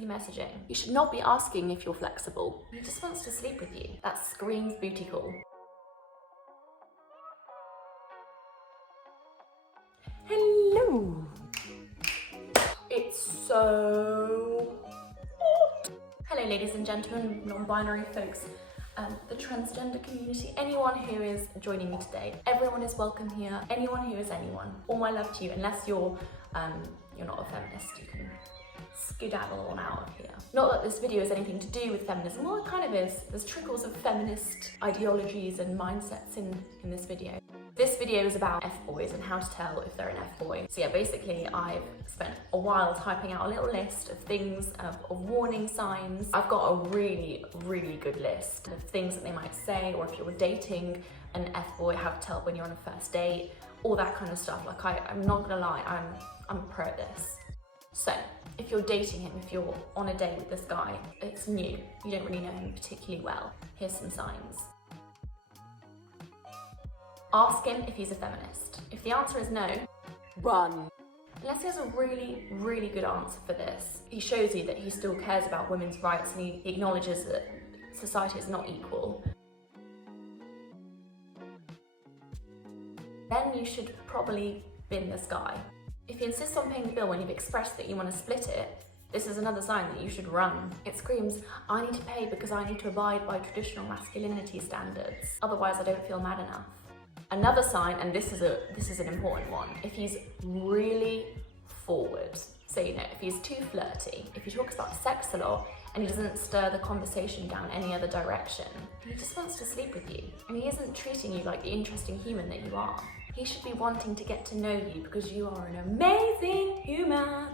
he messaging? You should not be asking if you're flexible. He just wants to sleep with you. That screams booty call. Hello. It's so hot. Hello ladies and gentlemen, non-binary folks, the transgender community, anyone who is joining me today. Everyone is welcome here, anyone who is anyone. All my love to you, unless you're not a feminist, you can skedaddle on out of here. Not that this video has anything to do with feminism, well it kind of is. There's trickles of feminist ideologies and mindsets in this video. This video is about F-boys and how to tell if they're an F-boy. So yeah, basically I've spent a while typing out a little list of things, of warning signs. I've got a really, really good list of things that they might say, or if you're dating an F-boy, how to tell when you're on a first date, all that kind of stuff. Like I'm not gonna lie, I'm pro at this. So, if you're dating him, if you're on a date with this guy, it's new, you don't really know him particularly well, here's some signs. Ask him if he's a feminist. If the answer is no, run. Unless he has a really, really good answer for this, he shows you that he still cares about women's rights and he acknowledges that society is not equal. Then you should probably bin this guy. If he insists on paying the bill when you've expressed that you want to split it, this is another sign that you should run. It screams, I need to pay because I need to abide by traditional masculinity standards. Otherwise I don't feel mad enough. Another sign, and this is an important one, if he's really forward. So, you know, if he's too flirty, if he talks about sex a lot and he doesn't stir the conversation down any other direction, he just wants to sleep with you. And he isn't treating you like the interesting human that you are. He should be wanting to get to know you because you are an amazing human.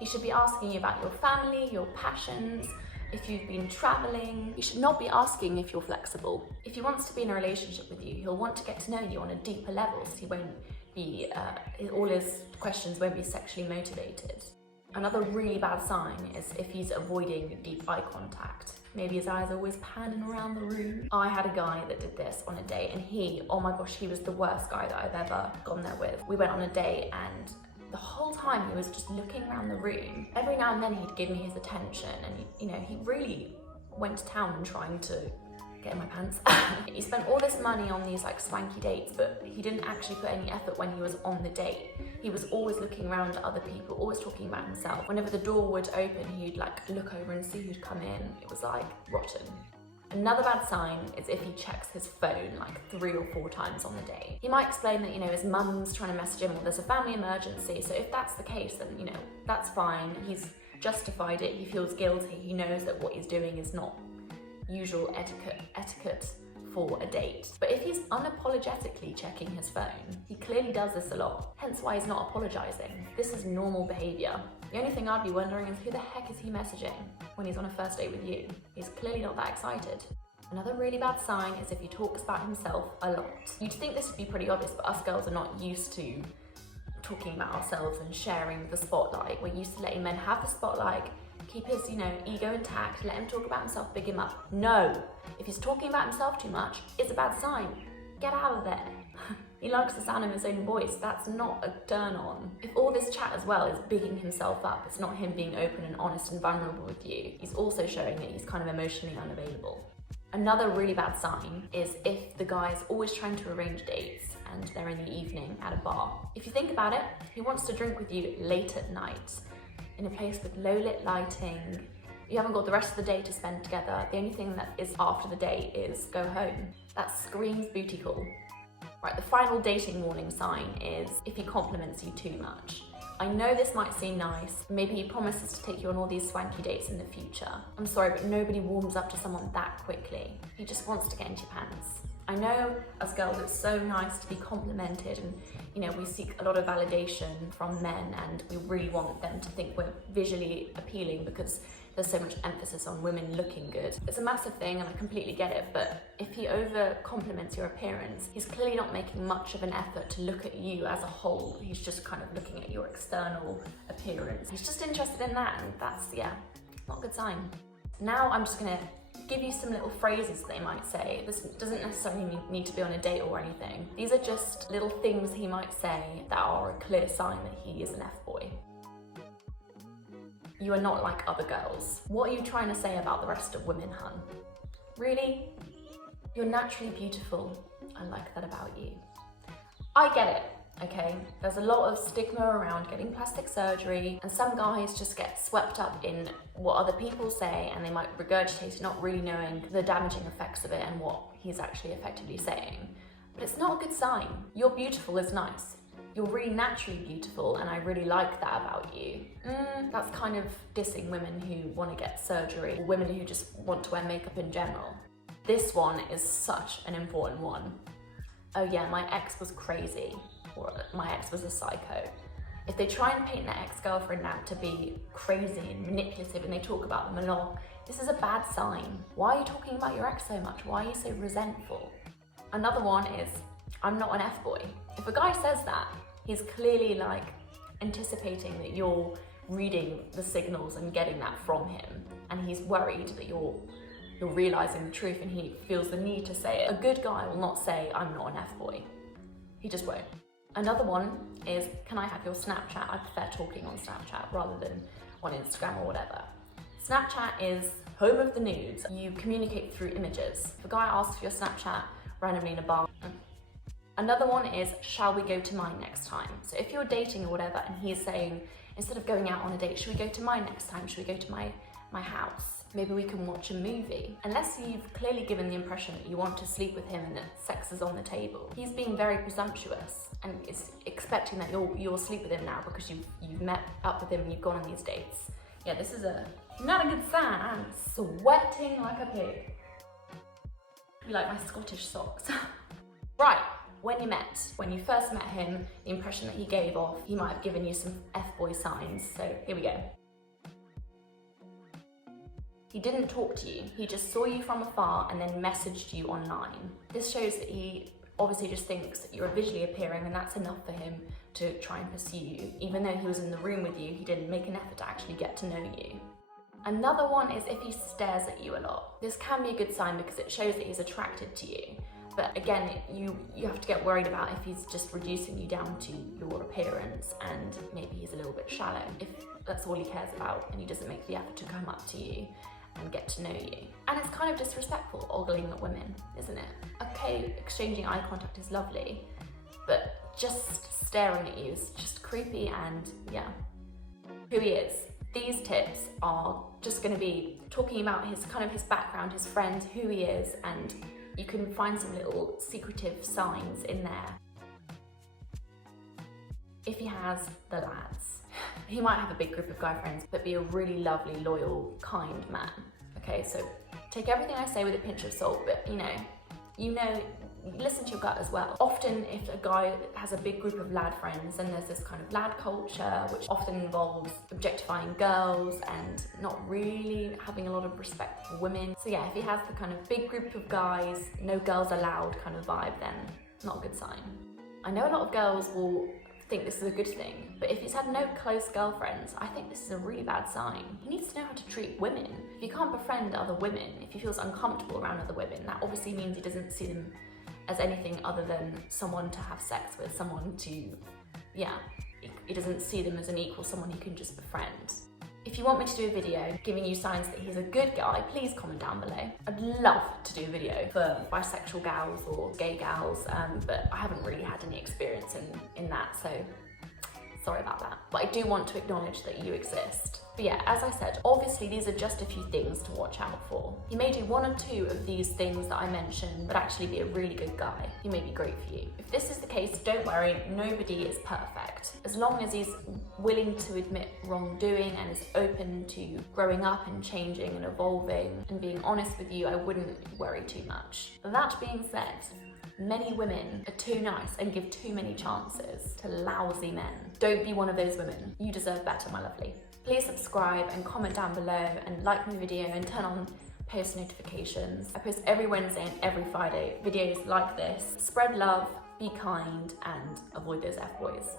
He should be asking you about your family, your passions, if you've been traveling. You should not be asking if you're flexible. If he wants to be in a relationship with you, he'll want to get to know you on a deeper level, so he won't be, all his questions won't be sexually motivated. Another really bad sign is if he's avoiding deep eye contact. Maybe his eyes are always panning around the room. I had a guy that did this on a date and he, oh my gosh, he was the worst guy that I've ever gone there with. We went on a date and the whole time he was just looking around the room. Every now and then he'd give me his attention and he really went to town and trying to get in my pants. He spent all this money on these like swanky dates, but he didn't actually put any effort when he was on the date. He was always looking around at other people, always talking about himself. Whenever the door would open, he'd like look over and see who'd come in. It was like rotten. Another bad sign is if he checks his phone like 3 or 4 times on the day. He might explain that, his mum's trying to message him or there's a family emergency. So if that's the case, then, that's fine. He's justified it. He feels guilty. He knows that what he's doing is not usual etiquette for a date. But if he's unapologetically checking his phone, he clearly does this a lot, hence why he's not apologizing. This is normal behavior. The only thing I'd be wondering is who the heck is he messaging when he's on a first date with you? He's clearly not that excited. Another really bad sign is if he talks about himself a lot. You'd think this would be pretty obvious, but us girls are not used to talking about ourselves and sharing the spotlight. We're used to letting men have the spotlight, keep his, ego intact, let him talk about himself, big him up. No, if he's talking about himself too much, it's a bad sign. Get out of there. He likes the sound of his own voice. That's not a turn on. If all this chat as well is bigging himself up, it's not him being open and honest and vulnerable with you. He's also showing that he's kind of emotionally unavailable. Another really bad sign is if the guy's always trying to arrange dates and they're in the evening at a bar. If you think about it, he wants to drink with you late at night, in a place with low lit lighting. You haven't got the rest of the day to spend together. The only thing that is after the date is go home. That screams booty call. Right, the final dating warning sign is if he compliments you too much. I know this might seem nice. Maybe he promises to take you on all these swanky dates in the future. I'm sorry, but nobody warms up to someone that quickly. He just wants to get into your pants. I know as girls it's so nice to be complimented and we seek a lot of validation from men and we really want them to think we're visually appealing because there's so much emphasis on women looking good. It's a massive thing and I completely get it, but if he over compliments your appearance, he's clearly not making much of an effort to look at you as a whole. He's just kind of looking at your external appearance. He's just interested in that and that's, not a good sign. Now I'm just gonna give you some little phrases that they might say. This doesn't necessarily need to be on a date or anything. These are just little things he might say that are a clear sign that he is an F-boy. You are not like other girls. What are you trying to say about the rest of women, hun? Really? You're naturally beautiful. I like that about you. I get it, okay? There's a lot of stigma around getting plastic surgery, and some guys just get swept up in what other people say, and they might regurgitate it, not really knowing the damaging effects of it and what he's actually effectively saying. But it's not a good sign. You're beautiful is nice. You're really naturally beautiful, and I really like that about you. That's kind of dissing women who want to get surgery, or women who just want to wear makeup in general. This one is such an important one. Oh yeah, my ex was crazy, or my ex was a psycho. If they try and paint their ex-girlfriend out to be crazy and manipulative, and they talk about them a lot, this is a bad sign. Why are you talking about your ex so much? Why are you so resentful? Another one is, I'm not an F-boy. If a guy says that, he's clearly like anticipating that you're reading the signals and getting that from him, and he's worried that you're realizing the truth, and he feels the need to say it. A good guy will not say, I'm not an F-boy. He just won't. Another one is, can I have your Snapchat? I prefer talking on Snapchat rather than on Instagram or whatever. Snapchat is home of the nudes. You communicate through images. If a guy asks for your Snapchat randomly in a bar. Another one is, shall we go to mine next time? So if you're dating or whatever, and he's saying, instead of going out on a date, should we go to mine next time? Should we go to my house? Maybe we can watch a movie. Unless you've clearly given the impression that you want to sleep with him and that sex is on the table. He's being very presumptuous and is expecting that you'll sleep with him now because you've met up with him and you've gone on these dates. Yeah, this is not a good sign. I'm sweating like a pig. You like my Scottish socks. Right, when you first met him, the impression that he gave off, he might have given you some F-boy signs, so here we go. He didn't talk to you, he just saw you from afar and then messaged you online. This shows that he obviously just thinks that you're visually appearing, and that's enough for him to try and pursue you. Even though he was in the room with you, he didn't make an effort to actually get to know you. Another one is if he stares at you a lot. This can be a good sign because it shows that he's attracted to you. But again, you have to get worried about if he's just reducing you down to your appearance, and maybe he's a little bit shallow. If that's all he cares about and he doesn't make the effort to come up to you and get to know you. And it's kind of disrespectful ogling at women, isn't it? Okay, exchanging eye contact is lovely, but just staring at you is just creepy, and yeah. Who he is. These tips are just going to be talking about his background, his friends, who he is, and you can find some little secretive signs in there. If he has the lads. He might have a big group of guy friends, but be a really lovely, loyal, kind man. Okay, so take everything I say with a pinch of salt, but listen to your gut as well. Often if a guy has a big group of lad friends, then there's this kind of lad culture, which often involves objectifying girls and not really having a lot of respect for women. So yeah, if he has the kind of big group of guys, no girls allowed kind of vibe, then not a good sign. I know a lot of girls will think this is a good thing, but if he's had no close girlfriends, I think this is a really bad sign. He needs to know how to treat women. If he can't befriend other women, if he feels uncomfortable around other women, that obviously means he doesn't see them as anything other than someone to have sex with, someone to, yeah, he doesn't see them as an equal, someone he can just befriend. If you want me to do a video giving you signs that he's a good guy, please comment down below. I'd love to do a video for bisexual gals or gay gals, but I haven't really had any experience in that, so sorry about that. But I do want to acknowledge that you exist. But yeah, as I said, obviously these are just a few things to watch out for. He may do one or two of these things that I mentioned, but actually be a really good guy. He may be great for you. If this is the case, don't worry, nobody is perfect. As long as he's willing to admit wrongdoing and is open to growing up and changing and evolving and being honest with you, I wouldn't worry too much. That being said, many women are too nice and give too many chances to lousy men. Don't be one of those women. You deserve better, my lovely. Please subscribe and comment down below and like my video and turn on post notifications. I post every Wednesday and every Friday videos like this. Spread love, be kind, and avoid those F-boys.